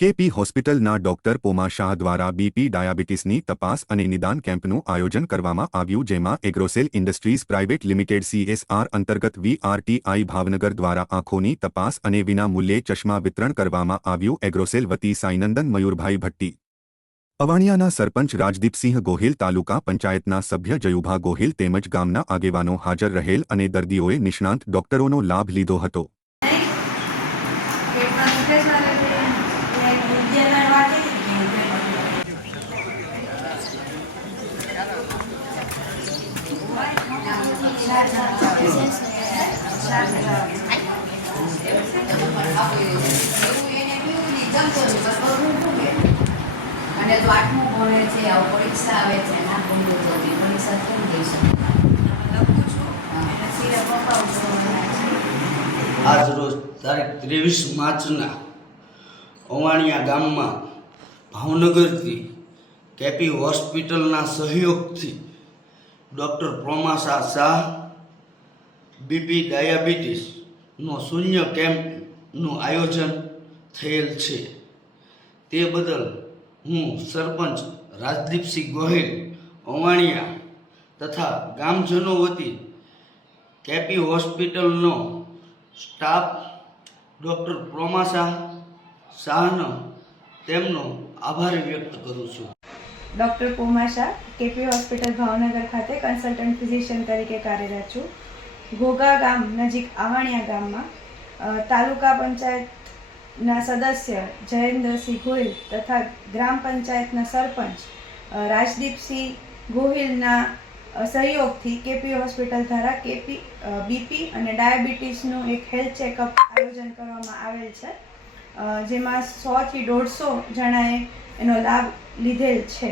KP હોસ્પિટલના doctor પોમા Shah દ્વારા BP ડાયાબિટીસની તપાસ અને નિદાન કેમ્પનું આયોજન કરવામાં આવ્યું, જેમાં Agrocel industries private limited CSR અંતર્ગત વીઆરટીઆઈ ભાવનગર દ્વારા આંખોની તપાસ અને વિના મૂલ્યે ચશ્મા વિતરણ કરવામાં આવ્યું. એગ્રોસેલ વતી સાઈનંદન મયુરભાઈ ભટ્ટી. અવાણિયાના સરપંચ રાજદીપસિંહ ગોહિલ તાલુકા પંચાયતના સભ્ય જયુભા ગોહિલ તેમજ ગામના આગેવાનો હાજર રહેલ અને દર્દીઓએ નિષ્ણાંત ડોક્ટરોનો લાભ લીધો હતો. અને તે આઠમું ભણે છે આવું પરીક્ષા આવે છે ના ભૂલો તો પરીક્ષા સિરપ અપાવું છું. આજ રોજ તારીખ ત્રેવીસ માર્ચના. અવાણિયા ગામમાં ભાવનગરથી કેપી હોસ્પિટલના સહયોગથી ડૉક્ટર પ્રોમાસા શાહ, બીપી ડાયાબિટીસનો શૂન્ય કેમ્પનું આયોજન થયેલ છે. તે બદલ હું સરપંચ રાજદીપસિંહ ગોહિલ અવાણિયા તથા ગામજનો વતી કેપી હોસ્પિટલનો સ્ટાફ ડૉક્ટર પ્રોમાસા શાહનો તેમનો આભાર વ્યક્ત કરું છું. Doctor Pumasha KP hospital Bhavnagar ખાતે કન્સલ્ટન્ટ ફિઝિશિયન તરીકે કાર્યરત છું. ઘોઘા ગામ નજીક આવાણિયા ગામમાં તાલુકા પંચાયતના સદસ્ય જયેન્દ્રસિંહ ગોહિલ તથા ગ્રામ પંચાયતના સરપંચ રાજદીપસિંહ ગોહિલના સહયોગથી કેપી હોસ્પિટલ દ્વારા કેપી બીપી અને ડાયાબિટીસનું એક હેલ્થ ચેકઅપ આયોજન કરવામાં આવેલ છે. જેમાં સોથી દોઢસો જણાએ એનો લાભ લીધેલ છે.